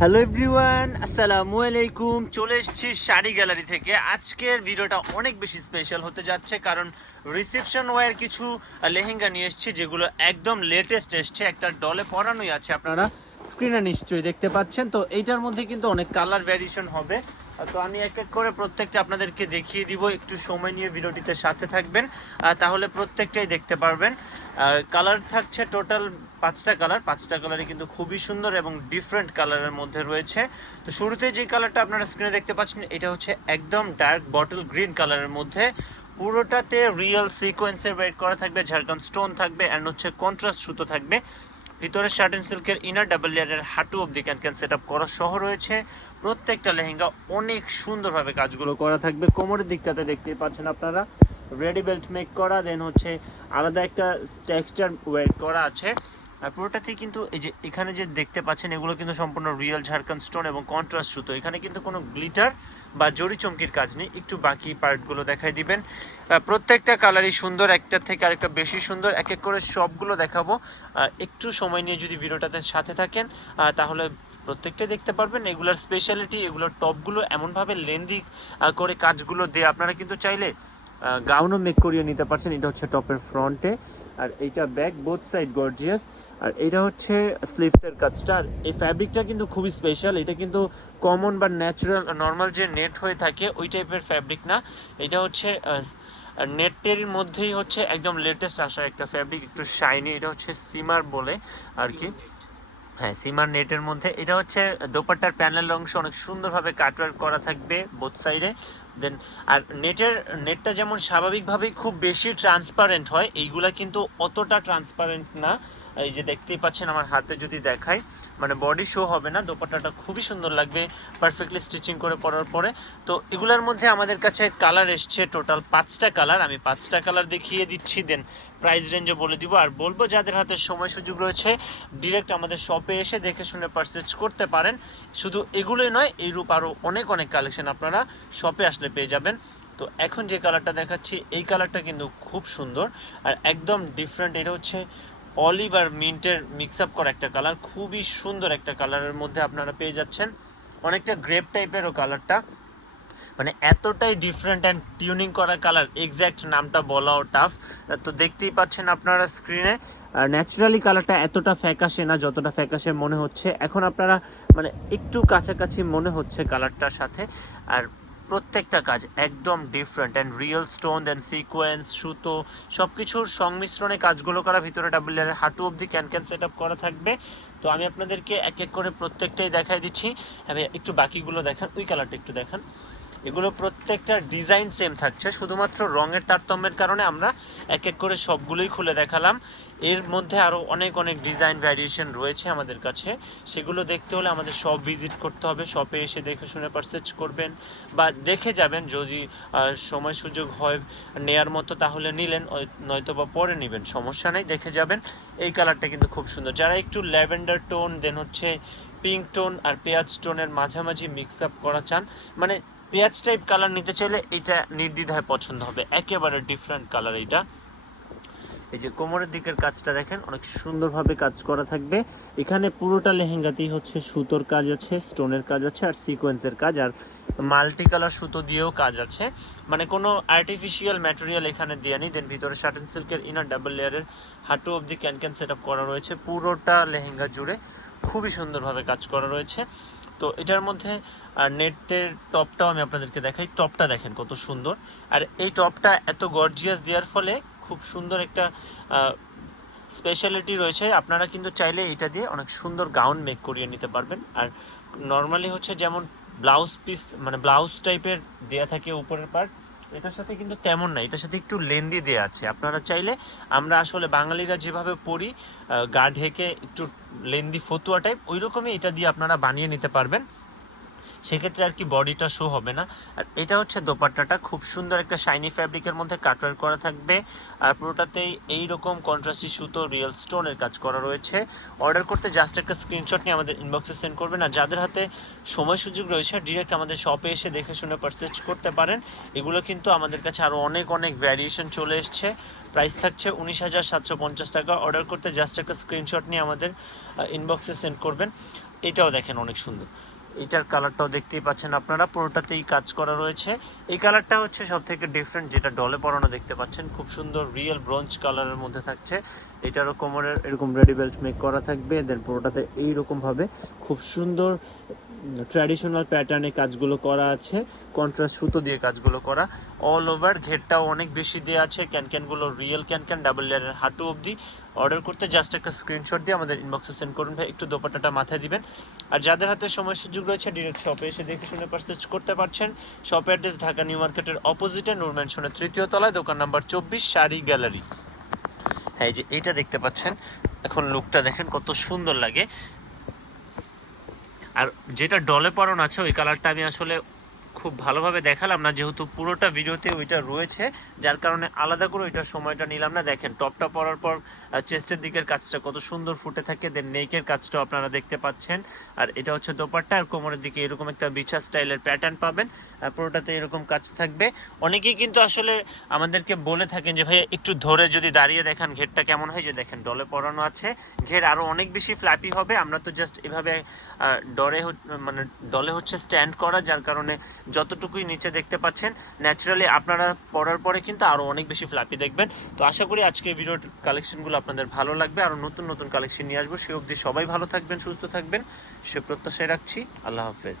Hello everyone আসসালামু আলাইকুম। চলে এসেছি শাড়ি গ্যালারি থেকে। আজকের ভিডিওটা অনেক বেশি স্পেশাল হতে যাচ্ছে কারণ রিসেপশন ওয়্যার কিছু লেহেঙ্গা নিয়ে এসেছি, যেগুলো একদম লেটেস্ট এসছে। একটা ডলে পরানোই আছে আপনারা। স্ক্রিনে নিশ্চয়ই দেখতে পাচ্ছেন। তো এইটার মধ্যে কিন্তু অনেক কালার ভ্যারিয়েশন হবে। তো আমি এক এক করে প্রত্যেকটা আপনাদেরকে দেখিয়ে দিব। একটু সময় নিয়ে ভিডিওটিতে সাথে থাকবেন। তাহলে প্রত্যেকটাই দেখতে পারবেন। কালার থাকছে টোটাল পাঁচটা কালার। পাঁচটা কালারই কিন্তু খুবই সুন্দর এবং ডিফারেন্ট কালারের মধ্যে রয়েছে। তো শুরুতে যে কালারটা আপনারা স্ক্রিনে দেখতে পাচ্ছেন, এটা হচ্ছে একদম ডার্ক বটল গ্রিন কালারের মধ্যে। পুরোটাতে রিয়েল সিকোয়েন্সের ওয়েট করা থাকবে, ঝাড়খণ্ড স্টোন থাকবে অ্যান্ড হচ্ছে কন্ট্রাস্ট সুতো থাকবে। ভিতরে শার্টেন সিল্কের ইনার ডাবল লেয়ারের হাঁটু অবধি ক্যান ক্যান সেট আপ করা সহ রয়েছে। প্রত্যেকটা লেহেঙ্গা অনেক সুন্দরভাবে কাজগুলো করা থাকবে। কোমরের দিকটাতে দেখতেই পাচ্ছেন আপনারা। রেডি বেল্ট মেক করা দেন হচ্ছে আলাদা একটা টেক্সচার ওয়েট করা আছে। আর পুরোটাতেই কিন্তু এই যে এখানে যে দেখতে পাচ্ছেন, এগুলো কিন্তু সম্পূর্ণ রিয়েল ঝাড়খণ্ড স্টোন এবং কন্ট্রাস্ট সুতো। এখানে কিন্তু কোনো গ্লিটার বা জরি চমকির কাজ নেই। একটু বাকি পার্টগুলো দেখাই দিবেন। প্রত্যেকটা কালারই সুন্দর, একটা থেকে আরেকটা বেশি সুন্দর। এক এক করে সবগুলো দেখাবো। একটু সময় নিয়ে যদি ভিডিওটাতে সাথে থাকেন তাহলে প্রত্যেকটাই দেখতে পারবেন। এগুলোর স্পেশালিটি এগুলোর টপগুলো এমনভাবে লেন্দি করে কাজগুলো দিয়ে। আপনারা কিন্তু চাইলে গাউনও মেক করিয়ে নিতে পারছেন। এটা হচ্ছে টপের ফ্রন্টে। আর এইটা ব্যাক বোথ সাইড গর্জিয়াস আর এটা হচ্ছে স্লিভসের কাজটা। আর এই ফ্যাব্রিকটা কিন্তু খুবই স্পেশাল এটা কিন্তু কমন বা ন্যাচারাল নর্মাল যে নেট হয়ে থাকে, ওই টাইপের ফ্যাব্রিক না। এটা হচ্ছে নেটের মধ্যেই হচ্ছে একদম লেটেস্ট আসা একটা ফ্যাব্রিক একটু শাইনি এটা হচ্ছে সিমার বলে আর কি। হ্যাঁ সিমার নেটের মধ্যে। এটা হচ্ছে দোপাট্টার প্যানেল অংশ, অনেক সুন্দরভাবে কাটওয়ার্ক করা থাকবে বোথ সাইডে দেন আর নেটের নেটটা যেমন স্বাভাবিকভাবেই খুব বেশি ট্রান্সপারেন্ট হয়, এইগুলা কিন্তু অতটা ট্রান্সপারেন্ট না। এই যে দেখতেই পাচ্ছেন আমার হাতে যদি দেখাই। মানে বডি শো হবে না, দোপাট্টাটা খুবই সুন্দর লাগবে পারফেক্টলি স্টিচিং করে পরার পরে। তো এগুলোর মধ্যে আমাদের কাছে কালার এসছে টোটাল পাঁচটা কালার আমি পাঁচটা কালার দেখিয়ে দিচ্ছি দেন প্রাইস রেঞ্জও বলে দিব। আর বলব, যাদের হাতে সময় সুযোগ রয়েছে ডিরেক্ট আমাদের শপে এসে দেখে শুনে পারচেজ করতে পারেন। শুধু এগুলোই নয়, এইরূপ আরও অনেক অনেক কালেকশন আপনারা শপে আসলে পেয়ে যাবেন। তো এখন যে কালারটা দেখাচ্ছি, এই কালারটা কিন্তু খুব সুন্দর। আর একদম ডিফারেন্ট এটা হচ্ছে অলিভ আর মিন্টের মিক্স আপ করা একটা কালার খুবই সুন্দর একটা কালারের মধ্যে আপনারা পেয়ে যাচ্ছেন। অনেকটা গ্রেপ টাইপেরও কালারটা মানে এতটাই ডিফারেন্ট অ্যান্ড টিউনিং করা কালার এক্স্যাক্ট নামটা বলাও টাফ তো দেখতেই পাচ্ছেন আপনারা স্ক্রিনে আর ন্যাচারালি কালারটা এতটা ফ্যাকাশে না, যতটা ফ্যাকাশে মনে হচ্ছে। এখন আপনারা মানে একটু কাছাকাছি মনে হচ্ছে কালারটার সাথে। আর প্রত্যেকটা কাজ একদম different and real stone then sequence সুতো সব কিছুর সংমিশ্রণে কাজগুলো করা, ভিতরে ডাবল লেয়ারের হাঁটু অবধি ক্যান ক্যান সেট আপ করা থাকবে। তো আমি আপনাদেরকে এক এক করে প্রত্যেকটাই দেখাই দিচ্ছি। একটু বাকিগুলো দেখান, ওই কালারটা একটু দেখান। এগুলো প্রত্যেকটা ডিজাইন সেম থাকছে, শুধুমাত্র রঙের তারতম্যের কারণে আমরা এক এক করে সবগুলোই খুলে দেখালাম। এর মধ্যে আরও অনেক অনেক ডিজাইন ভ্যারিয়েশন রয়েছে আমাদের কাছে। সেগুলো দেখতে হলে আমাদের শপ ভিজিট করতে হবে। শপে এসে দেখে শুনে পারচেজ করবেন বা দেখে যাবেন। যদি সময় সুযোগ হয় নেয়ার মতো তাহলে নিলেন নয়তো বা পরে নেবেন, সমস্যা নেই, দেখে যাবেন। এই কালারটা কিন্তু খুব সুন্দর। যারা একটু ল্যাভেন্ডার টোন দেন হচ্ছে পিঙ্ক টোন আর পেঁয়াজ টোনের মাঝামাঝি মিক্স আপ করা চান মানে পেঁয়াজ টাইপ কালার নিতে চাইলে এটা নির্দ্বিধায় পছন্দ হবে। একেবারে ডিফারেন্ট কালার এটা এই যে কোমরের দিকের কাজটা দেখেন, অনেক সুন্দরভাবে কাজ করা থাকবে। এখানে পুরোটা লেহেঙ্গাতেই হচ্ছে সুতোর কাজ আছে, স্টোনের কাজ আছে আর সিকোয়েন্সের কাজ আর মাল্টি কালার সুতো দিয়েও কাজ আছে। মানে কোনো আর্টিফিশিয়াল ম্যাটেরিয়াল এখানে দেওয়া নেই। দেন ভিতরে শার্টেন সিল্কের ইনার ডাবল লেয়ারের হাঁটু অবধি ক্যান ক্যান সেট করা রয়েছে। পুরোটা লেহেঙ্গা জুড়ে খুবই সুন্দরভাবে কাজ করা রয়েছে। তো এটার মধ্যে নেটের টপটাও আমি আপনাদেরকে দেখাই। টপটা দেখেন কত সুন্দর। আর এই টপটা এত গর্জিয়াস দেওয়ার ফলে খুব সুন্দর একটা স্পেশালিটি রয়েছে। আপনারা কিন্তু চাইলে এটা দিয়ে অনেক সুন্দর গাউন মেক করিয়ে নিতে পারবেন। আর নর্মালি হচ্ছে যেমন ব্লাউজ পিস মানে ব্লাউজ টাইপের দেয়া থাকে উপরের পার্ট এটার সাথে কিন্তু তেমন না, এটার সাথে একটু লেন্দি দেওয়া আছে। আপনারা চাইলে আমরা আসলে বাঙালিরা যেভাবে পড়ি গা ঢেকে একটু লেন্দি ফতুয়া টাইপ ওই রকমই এটা দিয়ে আপনারা বানিয়ে নিতে পারবেন। সেক্ষেত্রে আর কি বডিটা শো হবে না। আর এটা হচ্ছে দোপাট্টাটা, খুব সুন্দর একটা শাইনি ফ্যাব্রিকের মধ্যে কাটওয়ার করা থাকবে। আর পুরোটাতেই এই রকম কন্ট্রাস্টি সুতো রিয়েল স্টোনের কাজ করা রয়েছে। অর্ডার করতে জাস্ট একটা স্ক্রিনশট নিয়ে আমাদের ইনবক্সে সেন্ড করবেন। আর যাদের হাতে সময় সুযোগ রয়েছে ডিরেক্ট আমাদের শপে এসে দেখে শুনে পারচেজ করতে পারেন। এগুলো কিন্তু আমাদের কাছে আরও অনেক অনেক ভ্যারিয়েশন চলে এসছে। প্রাইস থাকছে উনিশ হাজার সাতশো পঞ্চাশ টাকা। অর্ডার করতে জাস্ট একটা স্ক্রিনশট নিয়ে আমাদের ইনবক্সে সেন্ড করবেন। এটাও দেখেন অনেক সুন্দর। এটার কালারটাও দেখতেই পাচ্ছেন আপনারা, পুরোটাতেই কাজ করা রয়েছে। এই কালারটা হচ্ছে সব থেকে ডিফারেন্ট যেটা ডলে পরানো দেখতে পাচ্ছেন। খুব সুন্দর রিয়েল ব্রঞ্জ কালারের মধ্যে থাকছে। এটারও কোমরের এরকম রেডি বেল্ট মেক করা থাকবে। দেন পুরোটাতে এইরকম ভাবে খুব সুন্দর ট্র্যাডিশনাল প্যাটার্নে কাজগুলো করা আছে। কন্ট্রাস্ট সুতো দিয়ে কাজগুলো করা। অল ওভার ঘেরটাও অনেক বেশি দেওয়া আছে। ক্যানক্যানগুলো রিয়েল ক্যানক্যান ডাবল লেয়ারের হাঁটু অবধি। অর্ডার করতে জাস্ট একটা স্ক্রিনশট দিয়ে আমাদের ইনবক্সে সেন্ড করুন ভাই। একটু দোপাট্টাটা মাথায় দিবেন। আর যাদের হাতে সময় সুযোগ রয়েছে ডিরেক্ট শপে এসে দেখে শুনে পারচেজ করতে পারছেন। শপ অ্যাড্রেস ঢাকা নিউ মার্কেটের অপোজিটে নূর ম্যানশনের তৃতীয় তলায়, দোকান নাম্বার চব্বিশ, শাড়ি গ্যালারি হ্যাঁ এই যে এইটা দেখতে পাচ্ছেন। এখন লুকটা দেখেন কত সুন্দর লাগে। আর যেটা ডলে পরন আছে, ওই কালারটা আমি আসলে খুব ভালোভাবে দেখালাম না, যেহেতু পুরোটা ভিডিওতে ওইটা রয়েছে, যার কারণে আলাদা করে ওইটার সময়টা নিলাম না। দেখেন, টপটা পরার পর চেস্টের দিকের কাজটা কত সুন্দর ফুটে থাকে দেন নেকের কাজটাও আপনারা দেখতে পাচ্ছেন। আর এটা হচ্ছে দোপারটা আর কোমরের দিকে এরকম একটা বিছা স্টাইলের প্যাটার্ন পাবেন। পুরোটাতে এরকম কাজ থাকবে। অনেকেই কিন্তু আসলে আমাদেরকে বলে থাকেন যে ভাই একটু ধরে যদি দাঁড়িয়ে দেখান ঘেরটা কেমন হয়? যে, দেখেন, ডলে পরানো আছে। ঘের আরও অনেক বেশি ফ্ল্যাপি হবে। আমরা তো জাস্ট এভাবে ডরে মানে ডলে হচ্ছে স্ট্যান্ড করা, যার কারণে যতটুকুই নিচে দেখতে পাচ্ছেন ন্যাচারালি আপনারা পরার পরে কিন্তু আরও অনেক বেশি ফ্ল্যাপি দেখবেন। তো আশা করি আজকে ভিডিওর কালেকশনগুলো আপনাদের ভালো লাগবে। আরও নতুন নতুন কালেকশন নিয়ে আসব। সে অবধি সবাই ভালো থাকবেন, সুস্থ থাকবেন। সে প্রত্যাশায় রাখছি। আল্লাহ হাফেজ।